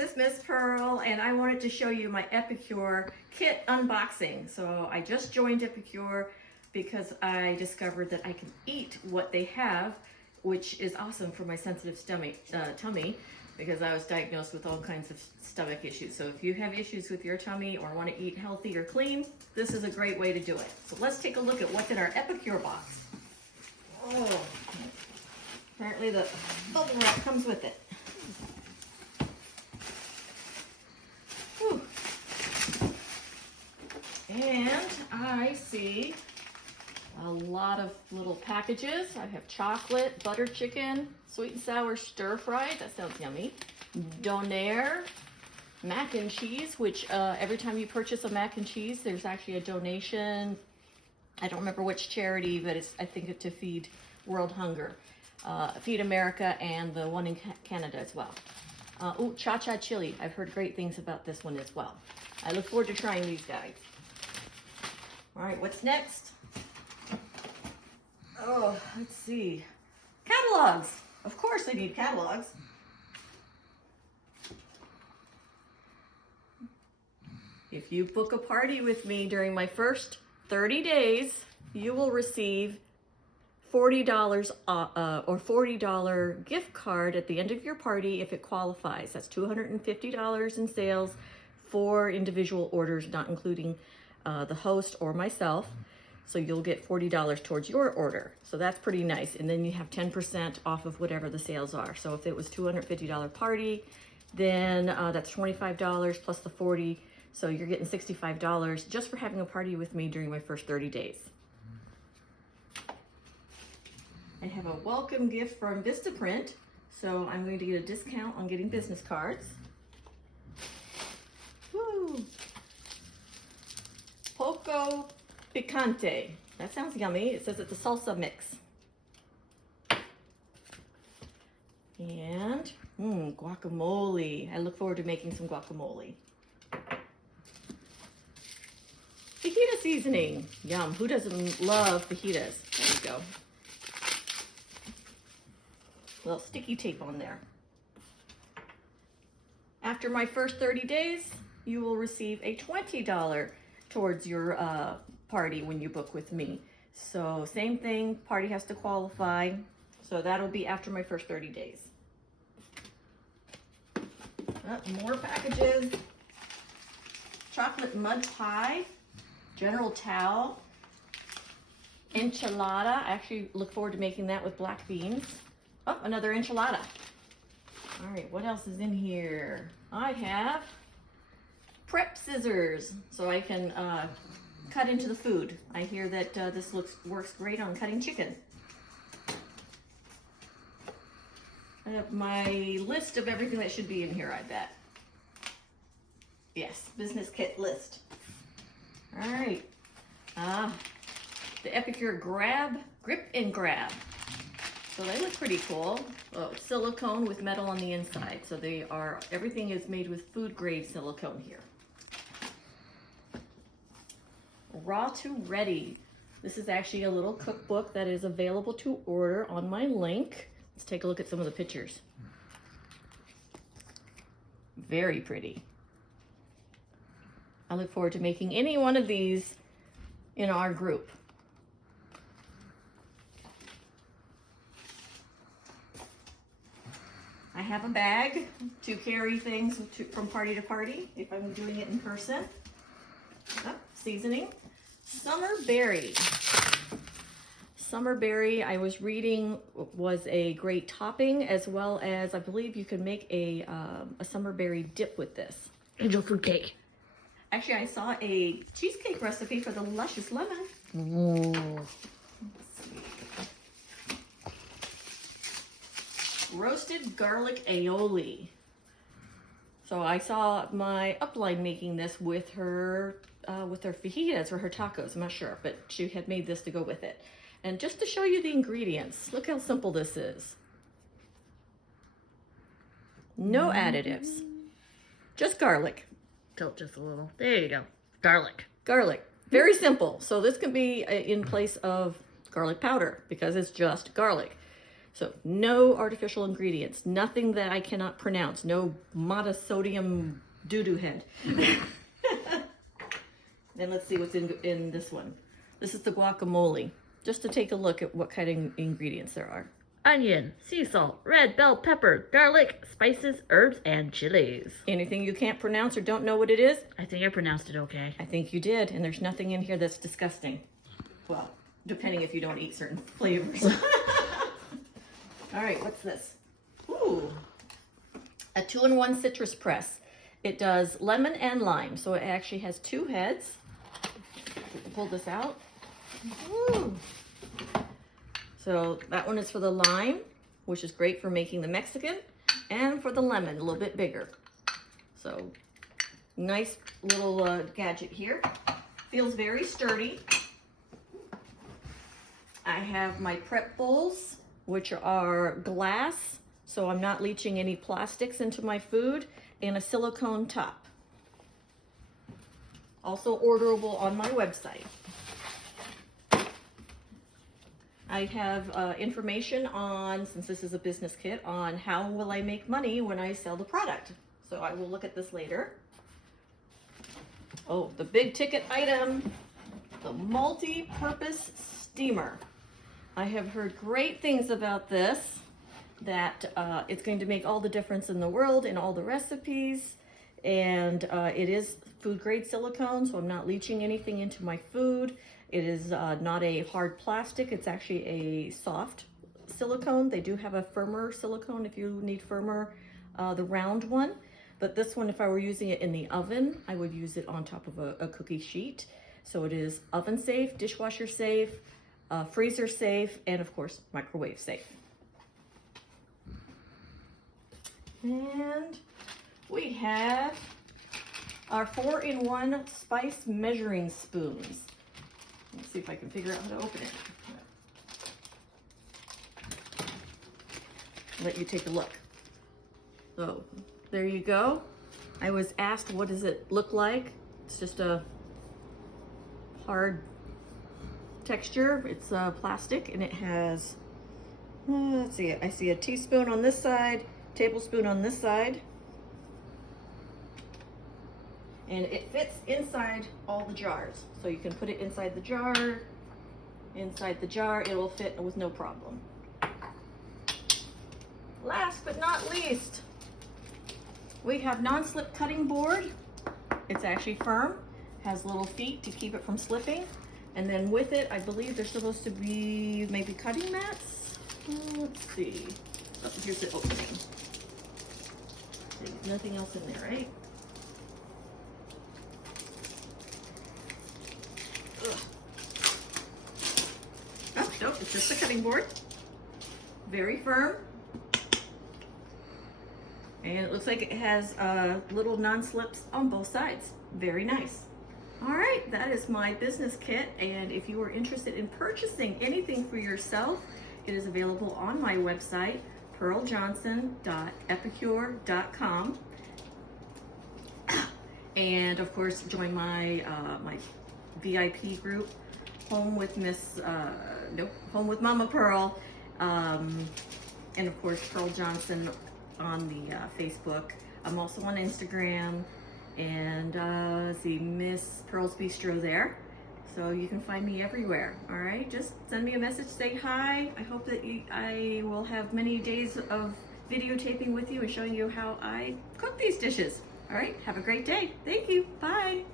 is Miss Pearl, and I wanted to show you my Epicure kit unboxing. So I just joined Epicure because I discovered that I can eat what they have, which is awesome for my sensitive tummy, because I was diagnosed with all kinds of stomach issues. So if you have issues with your tummy or want to eat healthy or clean, this is a great way to do it. So let's take a look at what's in our Epicure box. Oh, apparently the bubble wrap comes with it. Whew. And I see a lot of little packages. I have chocolate, butter chicken, sweet and sour stir fry. That sounds yummy. Donair, mac and cheese, which every time you purchase a mac and cheese, there's actually a donation. I don't remember which charity, but it's, I think it's to feed World Hunger. Feed America and the one in Canada as well. Oh, Cha-Cha Chili. I've heard great things about this one as well. I look forward to trying these guys. All right, what's next? Oh, let's see. Catalogs. Of course I need catalogs. If you book a party with me during my first 30 days, you will receive $40 or $40 gift card at the end of your party if it qualifies. That's $250 in sales for individual orders, not including the host or myself. So you'll get $40 towards your order. So that's pretty nice. And then you have 10% off of whatever the sales are. So if it was $250 party, then that's $25 plus the $40. So you're getting $65 just for having a party with me during my first 30 days. I have a welcome gift from Vistaprint. So I'm going to get a discount on getting business cards. Woo! Poco Picante. That sounds yummy. It says it's a salsa mix. And guacamole. I look forward to making some guacamole. Fajita seasoning. Yum. Who doesn't love fajitas? There you go. A little sticky tape on there. After my first 30 days, you will receive a $20 towards your party when you book with me. So same thing, party has to qualify. So that'll be after my first 30 days. More packages. Chocolate mud pie, general towel, enchilada. I actually look forward to making that with black beans. Oh, another enchilada. All right, what else is in here? I have prep scissors so I can cut into the food. I hear that this works great on cutting chicken. I have my list of everything that should be in here, I bet. Yes, business kit list. All right. The Epicure Grip and Grab. So they look pretty cool. Oh, silicone with metal on the inside. So they are, everything is made with food grade silicone here. Raw to Ready. This is actually a little cookbook that is available to order on my link. Let's take a look at some of the pictures. Very pretty. I look forward to making any one of these in our group. I have a bag to carry things from party to party if I'm doing it in person. Oh, seasoning. Summer berry. Summer berry, I was reading, was a great topping, as well as I believe you can make a summer berry dip with this. Angel food cake. Actually, I saw a cheesecake recipe for the luscious lemon. Ooh. Roasted garlic aioli. So I saw my upline making this with her fajitas or her tacos. I'm not sure, but she had made this to go with it. And just to show you the ingredients, look how simple this is. No additives, just garlic. Tilt just a little. There you go. Garlic. Garlic. Very simple. So this can be in place of garlic powder because it's just garlic. So no artificial ingredients, nothing that I cannot pronounce, no monosodium doo-doo head. Then let's see what's in this one. This is the guacamole, just to take a look at what kind of ingredients there are. Onion, sea salt, red bell pepper, garlic, spices, herbs, and chilies. Anything you can't pronounce or don't know what it is? I think I pronounced it okay. I think you did, and there's nothing in here that's disgusting. Well, depending if you don't eat certain flavors. All right, what's this? Ooh, a 2-in-1 citrus press. It does lemon and lime, so it actually has 2 heads. Pull this out. Ooh. So that one is for the lime, which is great for making the Mexican, and for the lemon, a little bit bigger. So nice little gadget here. Feels very sturdy. I have my prep bowls, which are glass, so I'm not leaching any plastics into my food, and a silicone top. Also orderable on my website. I have information on, since this is a business kit, on how will I make money when I sell the product. So I will look at this later. Oh, the big ticket item, the multi-purpose steamer. I have heard great things about this, that it's going to make all the difference in the world in all the recipes. And it is food grade silicone, so I'm not leaching anything into my food. It is not a hard plastic, it's actually a soft silicone. They do have a firmer silicone if you need firmer, the round one. But this one, if I were using it in the oven, I would use it on top of a cookie sheet. So it is oven safe, dishwasher safe, freezer safe, and of course, microwave safe. And we have our 4-in-1 spice measuring spoons. Let's see if I can figure out how to open it. Let you take a look. So there you go. I was asked, what does it look like? It's just a hard texture. It's plastic, and it has, let's see, I see a teaspoon on this side, tablespoon on this side. And it fits inside all the jars. So you can put it inside the jar. Inside the jar, it will fit with no problem. Last but not least, we have non-slip cutting board. It's actually firm, has little feet to keep it from slipping. And then with it, I believe there's supposed to be maybe cutting mats. Let's see. Oh, here's the opening. There's nothing else in there, right? Oh, nope, it's just a cutting board. Very firm. And it looks like it has little non-slips on both sides. Very nice. All right, that is my business kit. And if you are interested in purchasing anything for yourself, it is available on my website, pearljohnson.epicure.com. And of course, join my my VIP group, Home with Home with Mama Pearl, and of course Pearl Johnson on the Facebook. I'm also on Instagram, and see Miss Pearl's Bistro there. So you can find me everywhere. All right, just send me a message, say hi. I hope that I will have many days of videotaping with you and showing you how I cook these dishes. All right, have a great day. Thank you. Bye.